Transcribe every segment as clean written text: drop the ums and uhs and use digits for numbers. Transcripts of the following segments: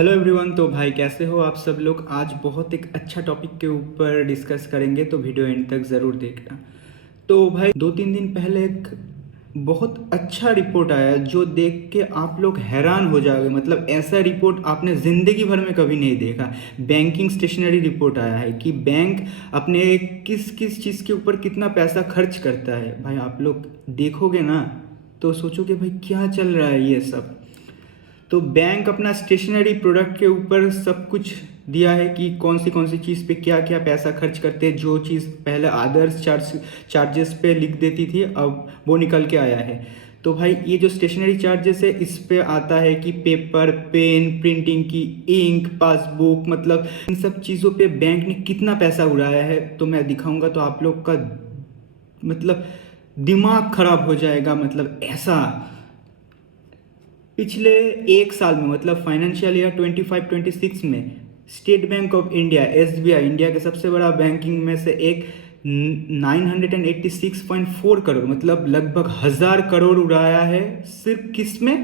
Hello everyone. तो भाई कैसे हो आप सब लोग। आज बहुत एक अच्छा टॉपिक के ऊपर डिस्कस करेंगे, तो वीडियो एंड तक ज़रूर देखना। तो भाई 2-3 दिन पहले एक बहुत अच्छा रिपोर्ट आया जो देख के आप लोग हैरान हो जाओगे। मतलब ऐसा रिपोर्ट आपने ज़िंदगी भर में कभी नहीं देखा। बैंकिंग स्टेशनरी रिपोर्ट आया है कि बैंक अपने किस किस चीज़ के ऊपर कितना पैसा खर्च करता है। भाई आप लोग देखोगे ना तो सोचोगे भाई क्या चल रहा है ये सब। तो बैंक अपना स्टेशनरी प्रोडक्ट के ऊपर सब कुछ दिया है कि कौन सी चीज़ पे क्या क्या पैसा खर्च करते हैं। जो चीज़ पहले अदर्स चार्जेस पे लिख देती थी, अब वो निकल के आया है। तो भाई ये जो स्टेशनरी चार्जेस है इस पे आता है कि पेपर, पेन, प्रिंटिंग की इंक, पासबुक, मतलब इन सब चीज़ों पे बैंक ने कितना पैसा उड़ाया है। तो मैं दिखाऊंगा तो आप लोग का मतलब दिमाग खराब हो जाएगा। मतलब ऐसा पिछले एक साल में, मतलब फाइनेंशियल ईयर 25-26 में state bank of India SBI, India के सबसे बड़ा बैंकिंग में से एक, 986.4 करोड़ मतलब लगभग 1000 करोड़ उड़ाया है सिर्फ किस में,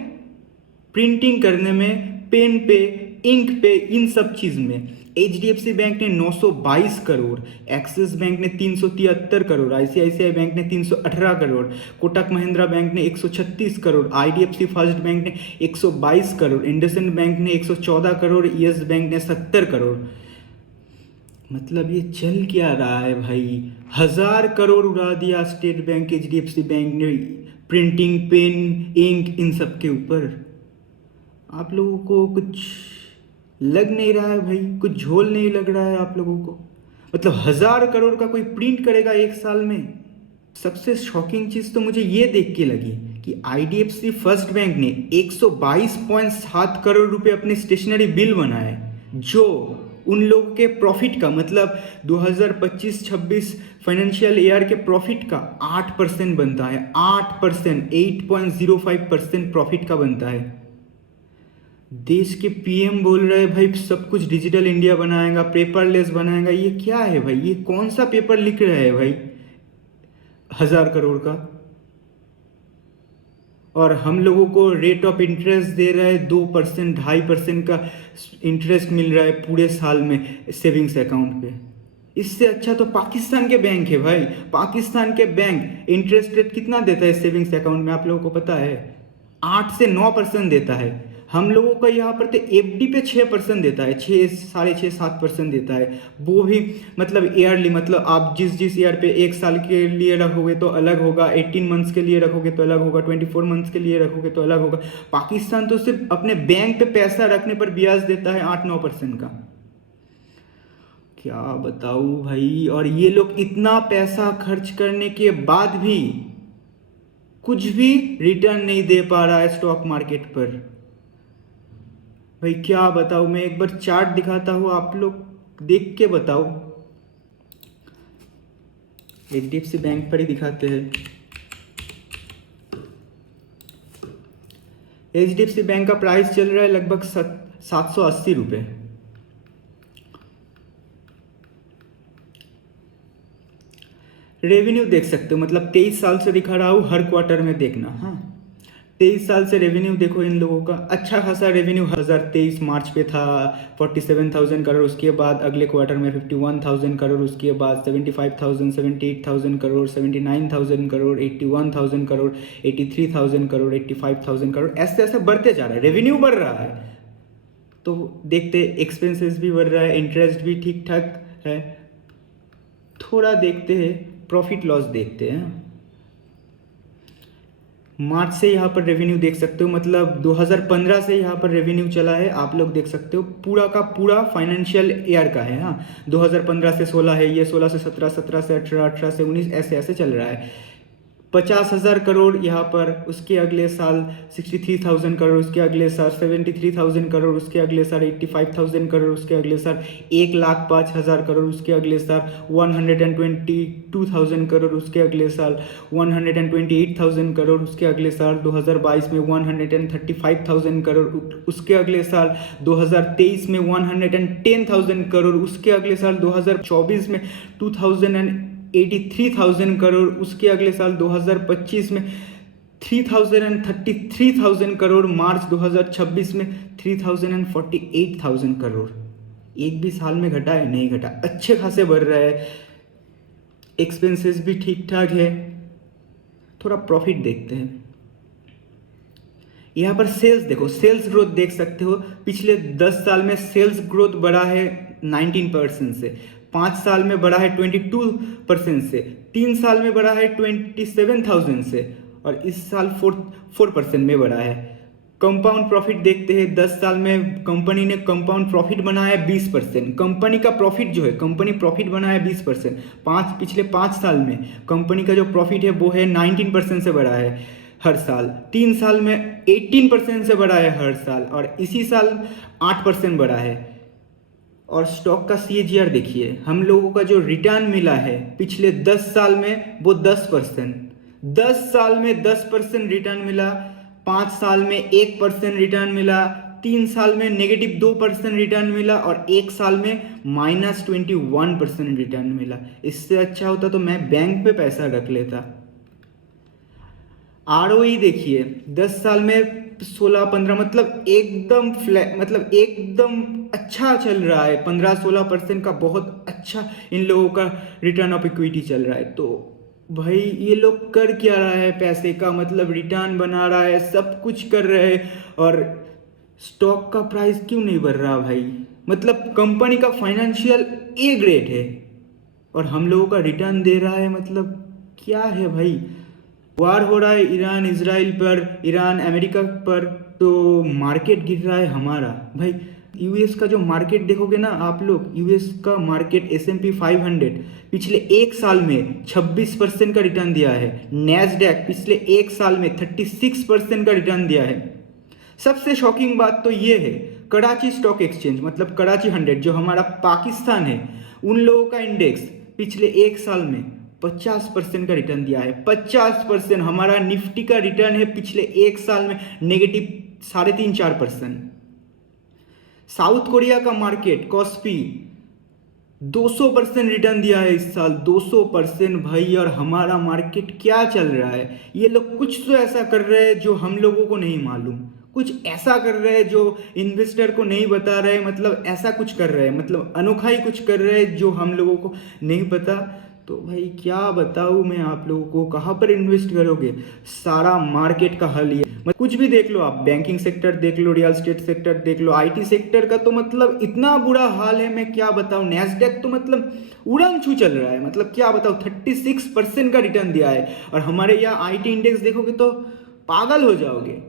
प्रिंटिंग करने में, पेन पे, इंक पे, इन सब चीज़ में। एचडीएफसी बैंक ने 922 करोड़, एक्सिस बैंक ने 373 करोड़, आईसीआईसीआई बैंक ने 318 करोड़, कोटक महिंद्रा बैंक ने 136 करोड़, आईडीएफसी फर्स्ट बैंक ने 122 करोड़, इंडसइंड बैंक ने 114 करोड़, यस बैंक ने 70 करोड़। मतलब ये चल क्या रहा है भाई। 1000 करोड़ उड़ा दिया स्टेट बैंक, एचडीएफसी बैंक ने प्रिंटिंग, पेन, इंक, इन सब के ऊपर। आप लोगों को कुछ लग नहीं रहा है भाई, कुछ झोल नहीं लग रहा है आप लोगों को। मतलब 1000 करोड़ का कोई प्रिंट करेगा एक साल में। सबसे शॉकिंग चीज तो मुझे ये देख के लगी कि आईडीएफसी फर्स्ट बैंक ने 122.7 करोड़ रुपए अपने स्टेशनरी बिल बनाए, जो उन लोग के प्रॉफिट का, मतलब 2025-26 फाइनेंशियल ईयर के प्रॉफिट का 8% बनता है। 8%, 8.05% प्रॉफिट का बनता है। देश के पीएम बोल रहे हैं भाई सब कुछ डिजिटल इंडिया बनाएगा, पेपरलेस बनाएगा। ये क्या है भाई, ये कौन सा पेपर लिख रहे हैं भाई 1000 करोड़ का। और हम लोगों को रेट ऑफ इंटरेस्ट दे रहा है 2%, 2.5% का इंटरेस्ट मिल रहा है पूरे साल में सेविंग्स अकाउंट पे। इससे अच्छा तो पाकिस्तान के बैंक है भाई। पाकिस्तान के बैंक इंटरेस्ट रेट कितना देता है सेविंग्स अकाउंट में, आप लोगों को पता है? 8 से 9% देता है। हम लोगों का यहाँ पर तो एफडी पे 6% देता है, 6, 6.5, 7% देता है। वो भी मतलब ईयरली, मतलब आप जिस ईयर पे एक साल के लिए रखोगे तो अलग होगा, 18 मंथ्स के लिए रखोगे तो अलग होगा, 24 मंथ्स के लिए रखोगे तो अलग होगा। पाकिस्तान तो सिर्फ अपने बैंक पे पैसा रखने पर ब्याज देता है 8-9% का। क्या बताऊँ भाई। और ये लोग इतना पैसा खर्च करने के बाद भी कुछ भी रिटर्न नहीं दे पा रहा है स्टॉक मार्केट पर। भाई क्या बताऊँ, मैं एक बार चार्ट दिखाता हूँ, आप लोग देख के बताओ। एचडीएफसी बैंक पर ही दिखाते हैं। एचडीएफसी बैंक का प्राइस चल रहा है लगभग 780 रुपये। रेवेन्यू देख सकते हो, मतलब 23 साल से दिखा रहा हूँ, हर क्वार्टर में देखना। हाँ 23 साल से रेवेन्यू देखो इन लोगों का। अच्छा खासा रेवेन्यू 2023 मार्च पे था 47,000 करोड़, उसके बाद अगले क्वार्टर में 51,000 करोड़, उसके बाद 75,000, 78,000 करोड़, 79,000 करोड़, 81,000 करोड़, 83,000 करोड़, 85,000 करोड़, ऐसे ऐसे बढ़ते जा रहा है, रेवेन्यू बढ़ रहा है। तो देखते एक्सपेंसेस भी बढ़ रहा है, इंटरेस्ट भी ठीक ठाक है। थोड़ा देखते हैं प्रॉफिट लॉस, देखते हैं। मार्च से यहाँ पर रेवेन्यू देख सकते हो, मतलब 2015 से यहाँ पर रेवेन्यू चला है, आप लोग देख सकते हो। पूरा का पूरा फाइनेंशियल ईयर का है। हाँ 2015 से 16 है, ये 16 से 17, 17 से 18, 18 से 19, ऐसे ऐसे चल रहा है। 50,000 करोड़ यहाँ पर, उसके अगले साल 63,000 करोड़, उसके अगले साल 73,000 करोड़, उसके अगले साल 85,000 करोड़, उसके अगले साल 1,05,000 करोड़, उसके अगले साल 122,000 करोड़, उसके अगले साल 128,000 करोड़, उसके अगले साल 2022 में 135,000 करोड़, उसके अगले साल 2023 में 110,000 करोड़, उसके अगले साल 2024 में 2,083,000 करोड़, उसके अगले साल 2025 में 333,000 करोड़, मार्च 2026 में 3,48,000 करोड़। एक भी साल में घटा है? नहीं घटा, अच्छे खासे बढ़ रहा है। एक्सपेंसेस भी ठीक ठाक है। थोड़ा प्रॉफिट देखते हैं। यहाँ पर सेल्स देखो, सेल्स ग्रोथ देख सकते हो। पिछले 10 साल में सेल्स ग्रोथ बढ़ा है 19% से, 5 साल में बढ़ा है 22% से, 3 साल में बढ़ा है 27,000 से, और इस साल 4% में बढ़ा है। कंपाउंड प्रॉफिट देखते हैं। 10 साल में कंपनी ने कंपाउंड प्रॉफिट बनाया है 20%। कंपनी का प्रॉफिट जो है, कंपनी प्रॉफिट बनाया है 20%। पिछले 5 साल में कंपनी का जो प्रॉफिट है वो है 19% से बढ़ा है हर साल। 3 साल में 18% से बढ़ा है हर साल, और इसी साल 8% बढ़ा है। और स्टॉक का CAGR देखिए, हम लोगों का जो रिटर्न मिला है पिछले 10 साल में वो 10%। 10 साल में 10% रिटर्न मिला, 5 साल में 1% रिटर्न मिला, 3 साल में -2% रिटर्न मिला, और 1 साल में -21% रिटर्न मिला। इससे अच्छा होता तो मैं बैंक पे पैसा रख लेता। ROE देखिए, 10 साल में 16-15, मतलब एकदम फ्लैट, मतलब एकदम अच्छा चल रहा है। 15-16% का बहुत अच्छा इन लोगों का रिटर्न ऑफ इक्विटी चल रहा है। तो भाई ये लोग कर क्या रहा है? पैसे का मतलब रिटर्न बना रहा है, सब कुछ कर रहे हैं, और स्टॉक का प्राइस क्यों नहीं बढ़ रहा भाई? मतलब कंपनी का फाइनेंशियल A ग्रेड है और हम लोगों का रिटर्न दे रहा है, मतलब क्या है भाई? वार हो रहा है ईरान इजराइल पर, ईरान अमेरिका पर, तो मार्केट गिर रहा है हमारा भाई। यूएस का जो मार्केट देखोगे ना आप लोग, यूएस का मार्केट S&P 500 पिछले 1 साल में 26% का रिटर्न दिया है। नैस्डैक पिछले 1 साल में 36% का रिटर्न दिया है। सबसे शॉकिंग बात तो ये है, कराची स्टॉक एक्सचेंज, मतलब कराची 100 जो हमारा पाकिस्तान है, उन लोगों का इंडेक्स पिछले 1 साल में 50% का रिटर्न दिया है। 50%। हमारा निफ्टी का रिटर्न है पिछले 1 साल में -3.5-4%। साउथ कोरिया का मार्केट कॉस्पी 200% रिटर्न दिया है इस साल, 200% भाई। और हमारा मार्केट क्या चल रहा है? ये लोग कुछ तो ऐसा कर रहे हैं जो हम लोगों को नहीं मालूम, कुछ ऐसा कर रहे हैं जो इन्वेस्टर को नहीं बता रहे, मतलब ऐसा कुछ कर रहे हैं, मतलब अनोखा ही कुछ कर रहे हैं जो हम लोगों को नहीं पता। तो भाई क्या बताऊँ मैं आप लोगों को, कहाँ पर इन्वेस्ट करोगे? सारा मार्केट का हल ये, कुछ भी देख लो आप, बैंकिंग सेक्टर देख लो, रियल एस्टेट सेक्टर देख लो, IT सेक्टर का तो मतलब इतना बुरा हाल है, मैं क्या बताऊँ। नैस्डैक तो मतलब उड़न छू चल रहा है, मतलब क्या बताऊँ, 36% का रिटर्न दिया है। और हमारे यहाँ IT इंडेक्स देखोगे तो पागल हो जाओगे।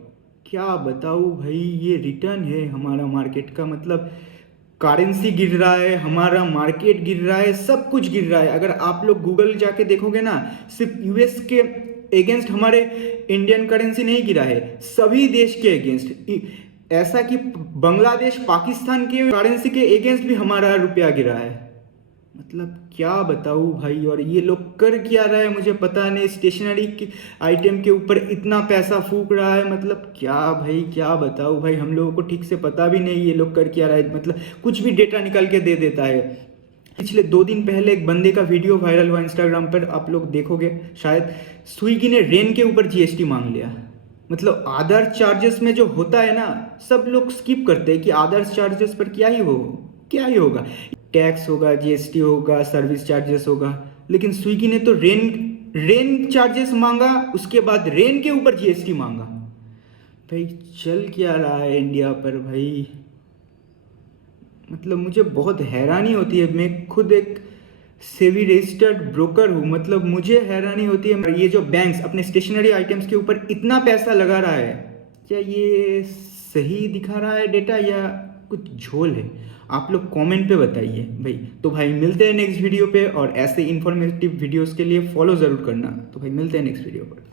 क्या बताऊँ भाई, ये रिटर्न है हमारा मार्केट का, मतलब करेंसी गिर रहा है, हमारा मार्केट गिर रहा है, सब कुछ गिर रहा है। अगर आप लोग गूगल जाके देखोगे ना, सिर्फ US के अगेंस्ट हमारे इंडियन करेंसी नहीं गिरा है, सभी देश के अगेंस्ट। ऐसा कि बांग्लादेश, पाकिस्तान के करेंसी के अगेंस्ट भी हमारा रुपया गिरा है। मतलब क्या बताऊँ भाई। और ये लोग कर क्या रहा है मुझे पता नहीं। स्टेशनरी के आइटम के ऊपर इतना पैसा फूक रहा है, मतलब क्या भाई, क्या बताऊँ भाई। हम लोगों को ठीक से पता भी नहीं ये लोग कर क्या रहा है, मतलब कुछ भी डेटा निकाल के दे देता है। पिछले 2 दिन पहले एक बंदे का वीडियो वायरल हुआ इंस्टाग्राम पर, आप लोग देखोगे शायद। स्विगी ने रेन के ऊपर GST मांग लिया। मतलब आदर्श चार्जेस में जो होता है ना, सब लोग स्किप करते हैं कि आदर्श चार्जेस पर क्या ही होगा, टैक्स होगा, GST होगा, सर्विस चार्जेस होगा। लेकिन स्विगी ने तो रेन चार्जेस मांगा, उसके बाद रेन के ऊपर GST मांगा। भाई चल क्या रहा है इंडिया पर भाई? मतलब मुझे बहुत हैरानी होती है। मैं खुद एक सेबी रजिस्टर्ड ब्रोकर हूँ, मतलब मुझे हैरानी होती है। ये जो बैंक्स अपने स्टेशनरी आइटम्स के ऊपर इतना पैसा लगा रहा है, क्या ये सही दिखा रहा है डेटा या कुछ झोल है? आप लोग कमेंट पे बताइए भाई। तो भाई मिलते हैं नेक्स्ट वीडियो पे, और ऐसे इन्फॉर्मेटिव वीडियोस के लिए फॉलो ज़रूर करना। तो भाई मिलते हैं नेक्स्ट वीडियो पर।